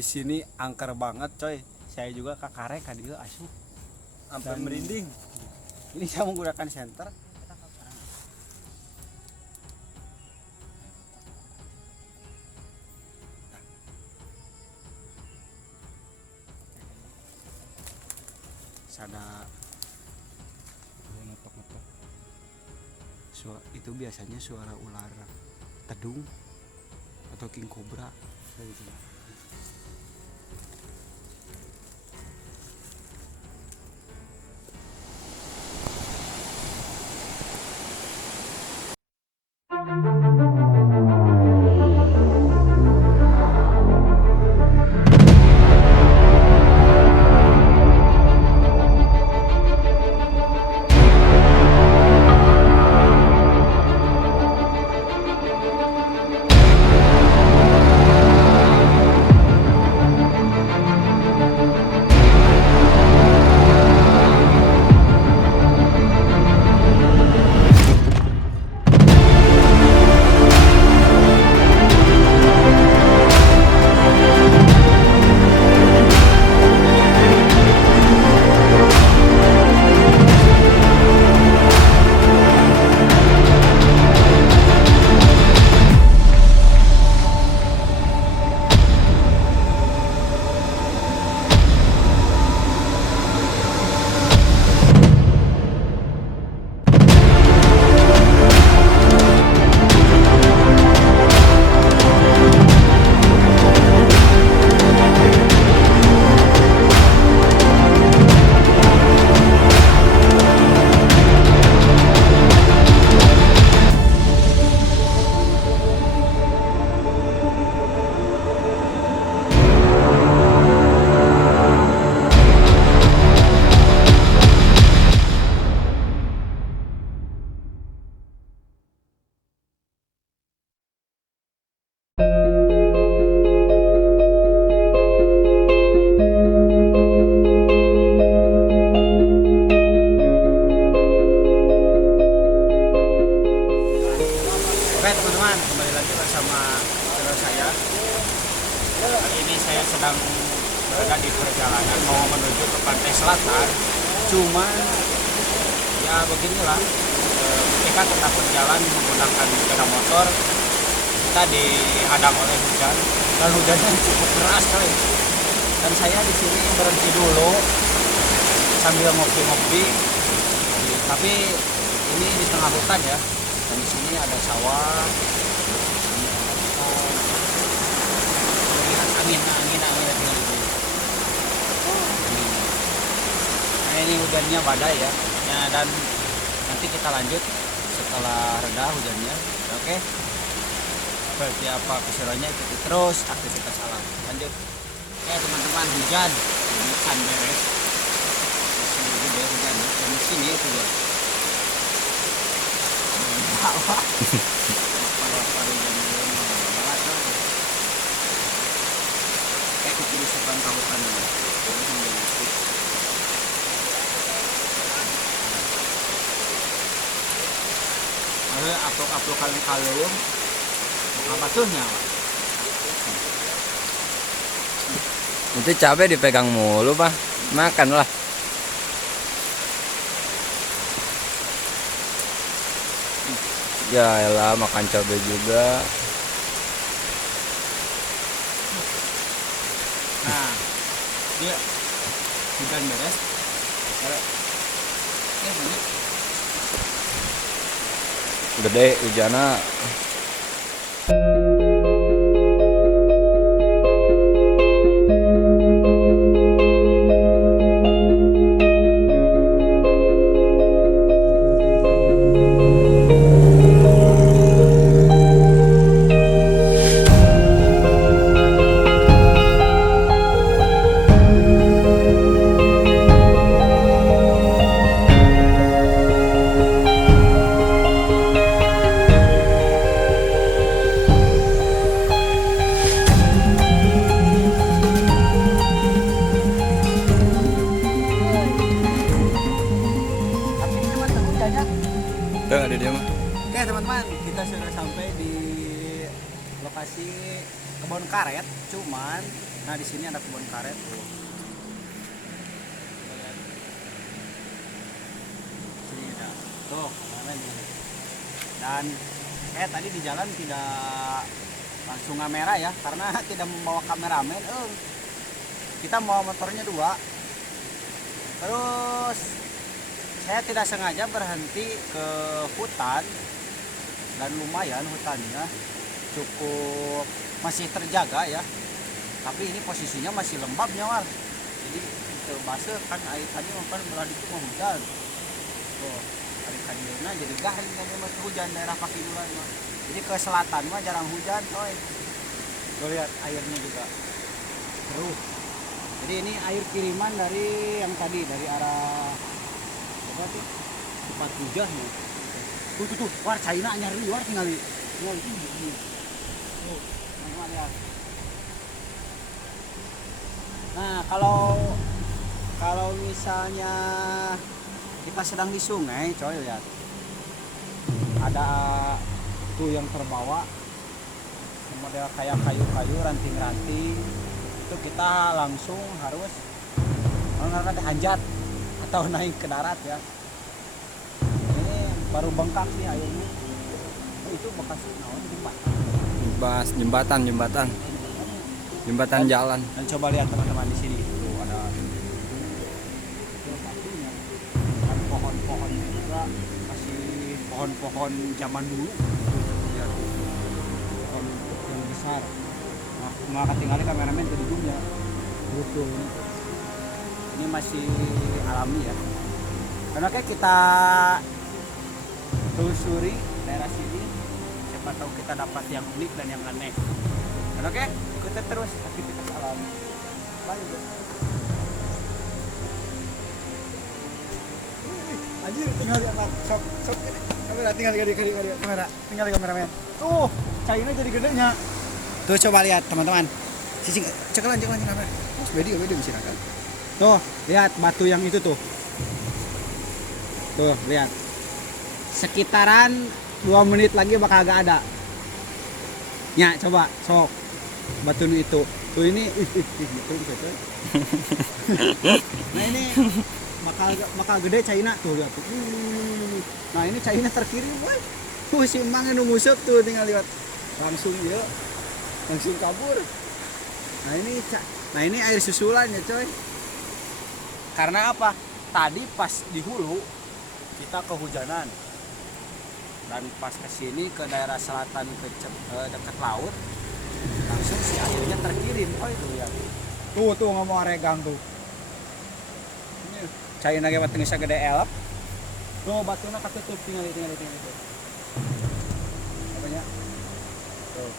Di sini angker banget coy. Saya juga kakarek kan dia asup. Sampai Dan merinding. Ini saya menggunakan senter. Sada itu biasanya suara ular tedung atau king cobra. Oke teman-teman, kembali lagi bersama channel saya. Kali ini saya sedang berada di perjalanan mau menuju ke pantai selatan. Cuman ya beginilah, ketika kita berjalan menggunakan sepeda motor, kita dihadang oleh hujan dan hujannya cukup deras coy. Dan saya di sini berhenti dulu sambil ngopi-ngopi. Tapi ini di tengah hutan ya. Dan di sini ada sawah, angin. Nah ini hujannya badai ya. Dan nanti kita lanjut setelah reda hujannya. Oke. Seperti apa keseruannya ikuti terus aktivitas alam. Lanjut. Oke teman-teman, hujan bukan beres. Di sini gede hujan di sini itu ya. Kayak keputusan kabupaten ini. Ada upload kali apa tuh nyawa? Itu cabai dipegang mulu, Pak. Makan lah. Ya elah, makan cabai juga. Nah, dia hujan beres. Gede hujannya. karet, cuman nah di sini ada kebun karet tuh. Sini ada. Tuh, kemarin ini. Dan tadi di jalan tidak langsung kamera ya karena tidak membawa kameramen. Kita mau motornya 2. Terus saya tidak sengaja berhenti ke hutan dan lumayan hutannya cukup masih terjaga ya. Tapi ini posisinya masih lembab nyawar. Jadi terbasah kan air tadi kan belah itu mau hujan. Tuh, air kandirna jadi garing kan mas hujan daerah Pakidulan mah. Jadi ke selatan mah jarang hujan, coy. Tuh lihat airnya juga keruh. Jadi ini air kiriman dari yang tadi dari arah apa tuh? Tempat hujan nih. Tuh, war China nyari war tinggal ini. Tuh, teman-teman lihat. Nah, kalau misalnya kita sedang di sungai, coy lihat. Ada tuh yang terbawa model kayak kayu-kayu ranting-ranting. Itu kita langsung harus hanjat atau naik ke darat ya. Ini baru bengkak sih airnya. Itu bekas jembatan jalan. Dan coba lihat teman-teman di sini tuh ada batunya. Dan pohon-pohonnya juga masih pohon-pohon zaman dulu. Lihat pohon yang besar. Nah, ketinggalan kameramen tadi dunia. Betul. Ini masih alami ya. Karena kayak kita telusuri daerah sini, siapa tahu kita dapat yang unik dan yang aneh. Dan oke, ikuti terus aktivitas alam. Lanjut. Anjir, tinggal lihat sok ini. Kamera tinggal kamera. Tinggal kameramen. Tuh, cairnya jadi gedenya. Tuh coba lihat teman-teman. Cicing cekelan kamera. Mas bedi bisa kan. Tuh, lihat batu yang itu tuh. Tuh, lihat. Sekitaran 2 menit lagi bakal gak ada. Ya, coba sok. Batu itu. Tuh ini gitu. Nah, ini bakal gede China tuh lihat tuh. Nah, ini China terkirim, boy. Tuh si emang nu ngusep tuh tinggal lihat. Langsung ya. Langsung kabur. Nah ini air susulan ya coy. Karena apa? Tadi pas di hulu kita kehujanan dan pas kesini ke daerah selatan dekat laut langsung si airnya terkirim. Oh itu ya. Tuh nggak mau regang tuh. Ini cair lagi batu bisa gede elap. Tuh batunya ketutup tinggal. Apanya? Tuh.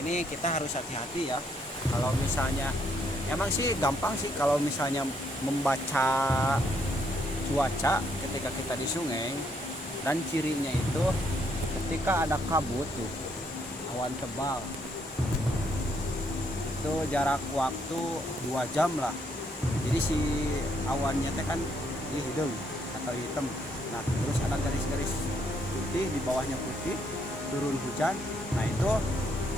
Ini kita harus hati-hati ya. Kalau misalnya emang sih gampang sih kalau misalnya membaca cuaca ketika kita di sungai, dan cirinya itu ketika ada kabut tuh awan tebal itu jarak waktu 2 jam lah. Jadi si awannya teh kan di hidung atau hitam. Nah terus ada garis-garis putih, di bawahnya putih, turun hujan. Nah itu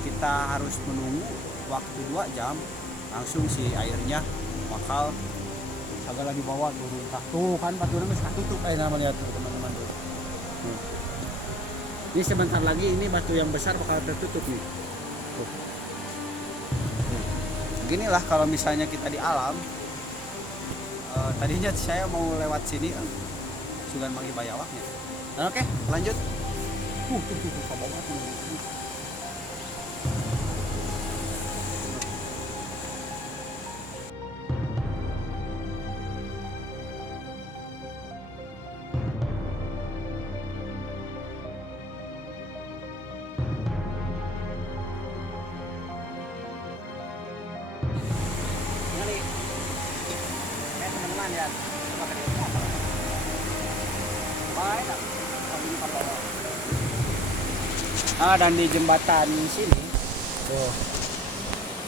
kita harus menunggu waktu 2 jam langsung si airnya bakal segala di bawah turun. Tuh kan batunya masih ketutup namanya tuh teman-teman tuh. Ini sebentar lagi ini batu yang besar bakal tertutup nih. Tuh. Beginilah kalau misalnya kita di alam. Tadinya saya mau lewat sini Sugan Mangi Bayawaknya. Nah, oke, lanjut. Tuh banget. Lihat, coba ke dia apa? Baik, dan di jembatan sini tuh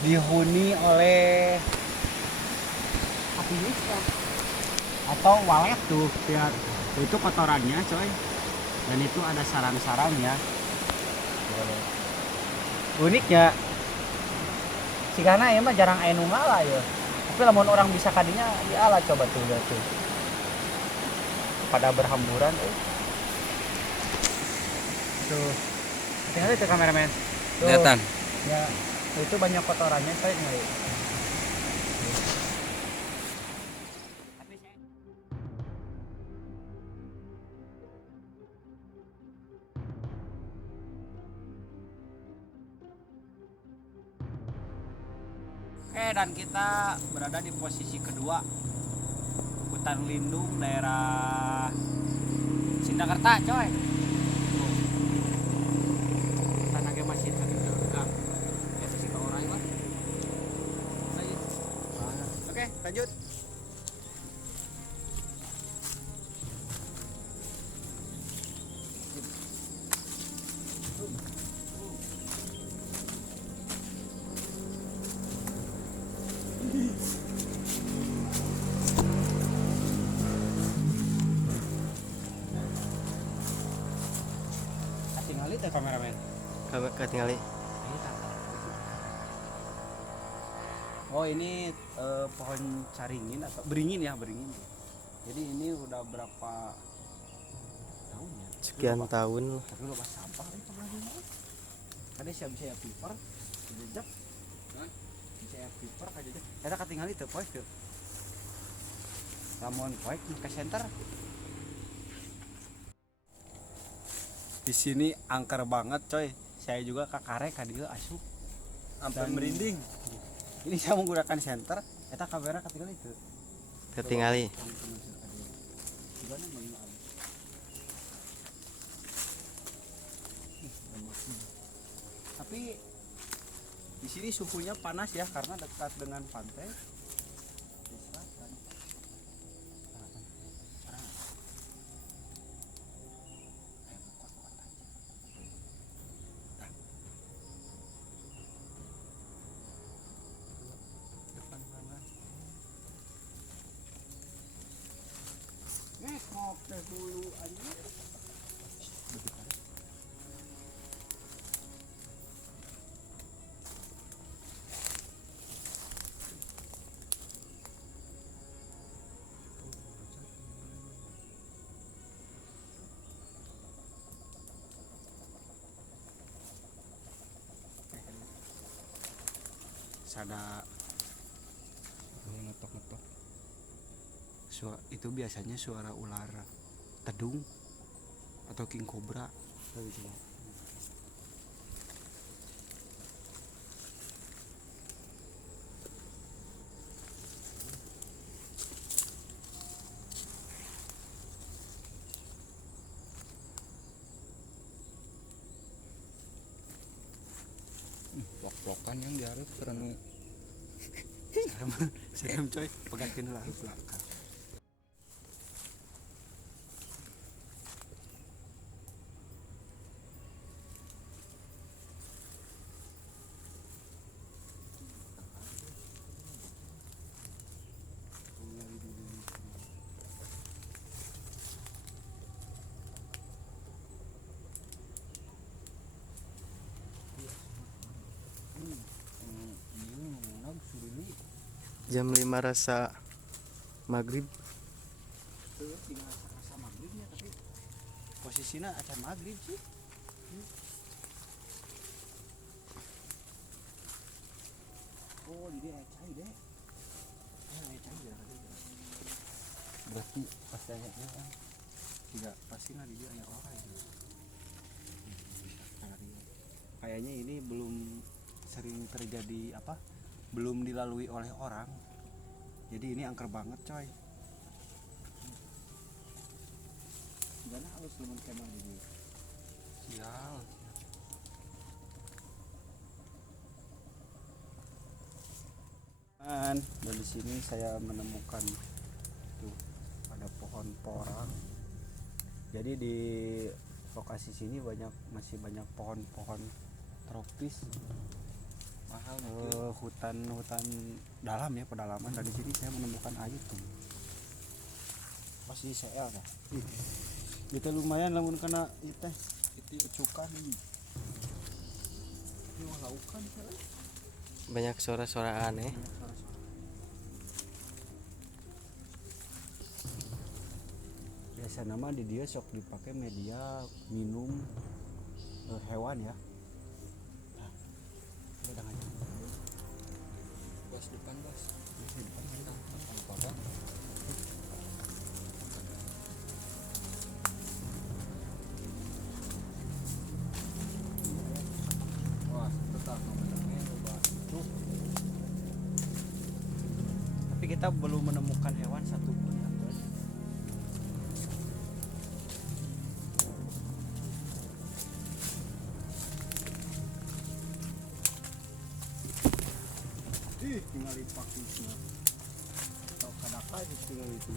dihuni oleh api unggun atau walet tuh, lihat itu kotorannya coy, dan itu ada sarang-sarangnya. uniknya sigana ya mah jarang aya nu ngalah ya. Tapi lamun orang bisa kadinya dialah coba tuh lihat tuh. Pada berhamburan tuh. Tinggal itu kameramen. Tuh. Kelihatan. Ya, itu banyak kotorannya saya ngeliat. Oke, dan kita berada di posisi kedua hutan lindung daerah Sindakerta, coy. Tanahnya masih terbuka. Ya sih ke orang mah. Oke, lanjut. Tinggali teh kameramen. Ketinggali. Oh ini pohon caringin atau beringin ya beringin. Jadi ini udah berapa tahun ya? Sekian tahun. Tapi lu pas sampah itu lagi. Tadi saya piper, jejak. Saya piper aja jejak. Eta katingali teu poek teu. Lamun poek ke center. Di sini angker banget coy. Saya juga kakarek ka dieu asup. Sampai Dan- merinding. Ini saya menggunakan center, eta kamera katingali teu. Ketinggali. Tapi di sini suhunya panas ya karena dekat dengan pantai. Di selatan. Ngekok teh dulu anjir. Sada Ngetok-ngetok. itu biasanya suara ular tedung atau king cobra. Plok-plokan yang diharap keren. Serem coy, pegatin lah belakang. Jam 5 rasa maghrib. Tinggal rasa maghribnya tapi posisinya acan maghrib sih. Oh jadi ecai deh. Ecai ya. Berarti pas saya kan tidak pasti nggak dia ya orang itu. Kayaknya ini belum sering terjadi apa? Belum dilalui oleh orang. Jadi ini angker banget coy. Gana halus teman kemang ini. Sial. Dan di sini saya menemukan tuh ada pohon porang. Jadi di lokasi sini masih banyak pohon-pohon tropis. Mahal Hutan dalam ya, pedalaman. Dan di sini saya menemukan air tuh. Pasti CL ya. Itu lumayan namun kena itu ucukan. Ini mah tahu kan Banyak suara-suara aneh. biasa nama di dia sok dipakai media minum hewan ya. Nah, udah aja. Bos depan bos. Wah, tetap namanya coba. Tapi kita belum menemukan hewan satupun ya, Bos. Tinggal dipakisnya. Atau kadang-kadang tinggal itu.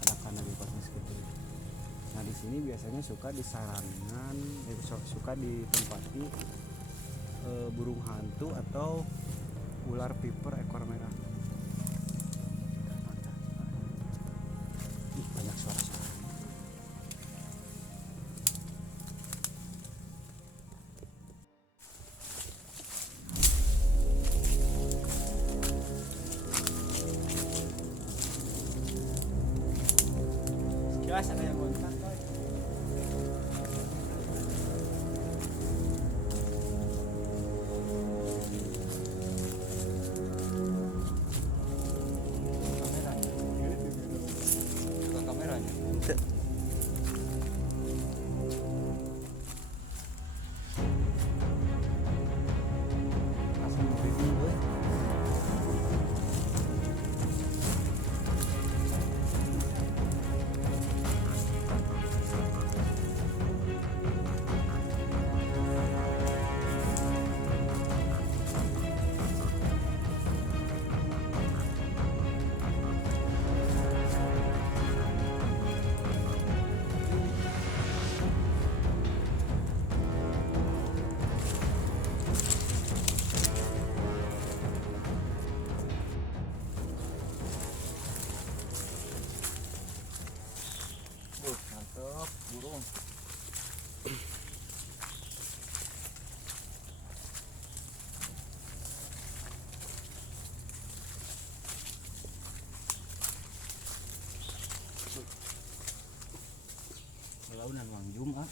Kadang-kadang dipakis gitu. Nah di sini biasanya suka disarankan, suka ditempati burung hantu atau ular piper ekor merah. Ih, banyak suara-suara. Jelas ada yang kontak kok. Buka kameranya. Ente. Langsung review gue. Mantap, burung. Launan Wang Jum ah.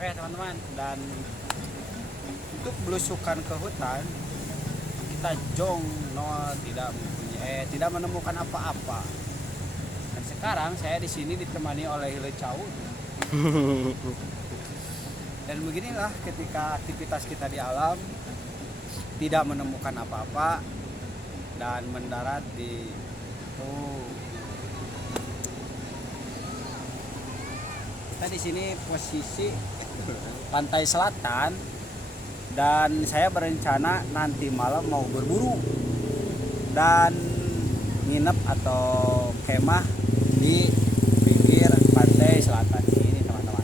Oke teman-teman, dan untuk belusukan ke hutan kita jong tidak menemukan apa-apa. Dan sekarang saya di sini ditemani oleh Lecau. Dan beginilah ketika aktivitas kita di alam tidak menemukan apa-apa dan mendarat di Oh. Kita di sini posisi pantai selatan dan saya berencana nanti malam mau berburu dan nginep atau kemah di pinggir pantai selatan ini teman-teman.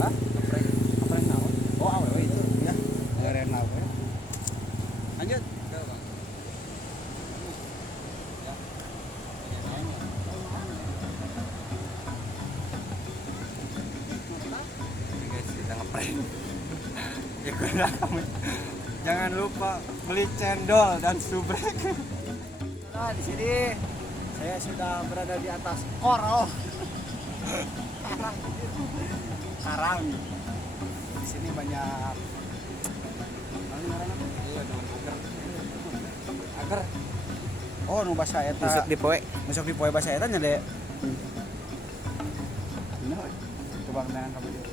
Hah? Ngeprank naon? Oh, awewe itu ya. Ngeren awewe. Lanjut. Guys, kita ngeprank. Ya, jangan lupa beli cendol dan subrek. Nah, di sini saya sudah berada di atas korol. Karang. Di sini banyak agar. Oh, nu basa eta. Masuk di poe. Masuk di poe basa eta nya, Dek. Nah, coba dengan kamu dia.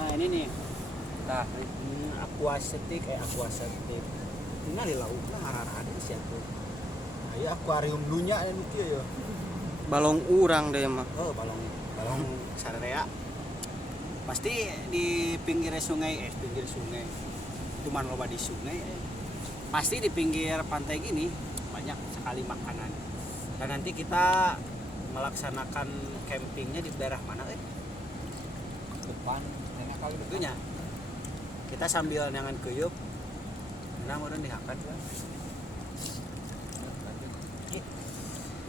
Nah ini nih, nah aquasetik aquasetik. Tinggal di laut lah hararade siapa. Nah, ya akuarium dunya anu kieu ya. Balong urang deh mah. Oh balong sararea. Pasti di pinggir sungai pinggir sungai. Cuman loba di sungai. Pasti di pinggir pantai gini banyak sekali makanan. Dan nanti kita melaksanakan campingnya di daerah mana depan tengah kali itunya. Kita sambil nangan kuyup. Nah, udah diangkat kan.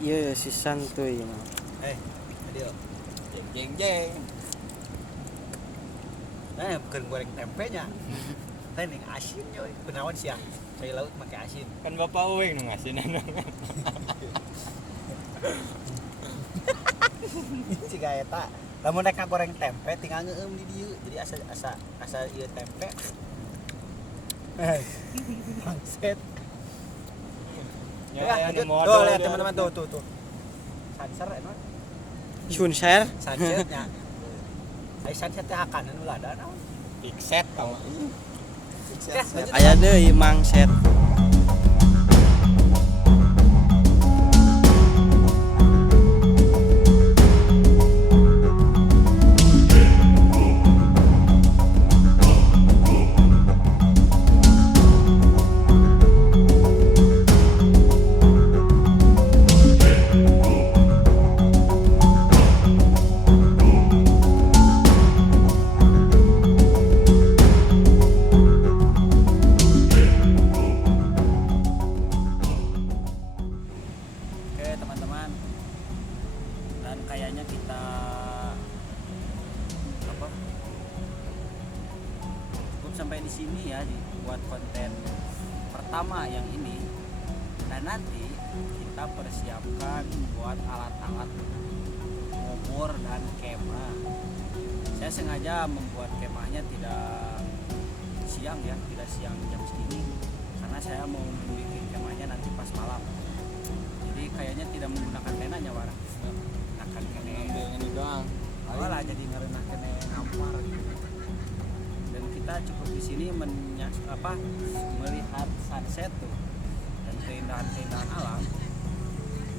Iya si santuy mah. Adil. Jeng. Nah, bukan goreng tempenya. Teh ning asin yo, kunaon sia? Cai laut make asin. Kan bapak uing nu ngasinan. Ciga eta. Lamun rek goreng tempe tinggal ngeueum di dieu. Jadi asa ieu tempe. Bangset. Ya, lanjut. Tuh, lihat teman-teman tuh. Sanser emang. Sunser. Sunsetnya. Ai sunset teh akanan ulah ada naon. Ikset tau. Aya deui mangset. Kayaknya kita cukup sampai di sini ya buat konten pertama yang ini. Dan nanti kita persiapkan buat alat-alat ngobor dan kemah. Saya sengaja membuat kemahnya tidak siang ya, tidak siang jam segini karena saya mau bikin kemahnya nanti pas malam. Jadi kayaknya tidak menggunakan tenanya warna. Ambil ini doang. Malah jadi ngarenah kene ngampar. Dan kita cukup di sini melihat sunset tuh dan keindahan alam.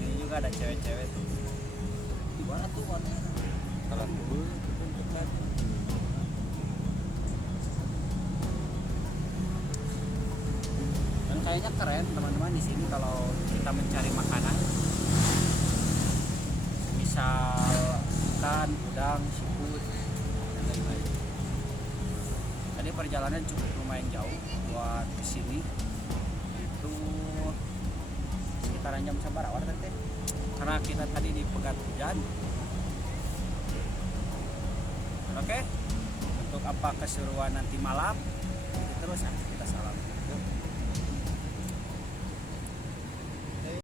Ini juga ada cewek-cewek tuh. Di mana tuh warnanya? Kalau dulu tunjukkan. Dan kayaknya keren teman-teman di sini kalau kita mencari makanan. Misal ikan, udang, seafood, dan lain-lain. Tadi perjalanan cukup lumayan jauh buat kesini. Itu sekitaran jam sabaraha teh. Karena kita tadi dipegat hujan. Oke. Untuk apa keseruan nanti malam? Terus kita salam.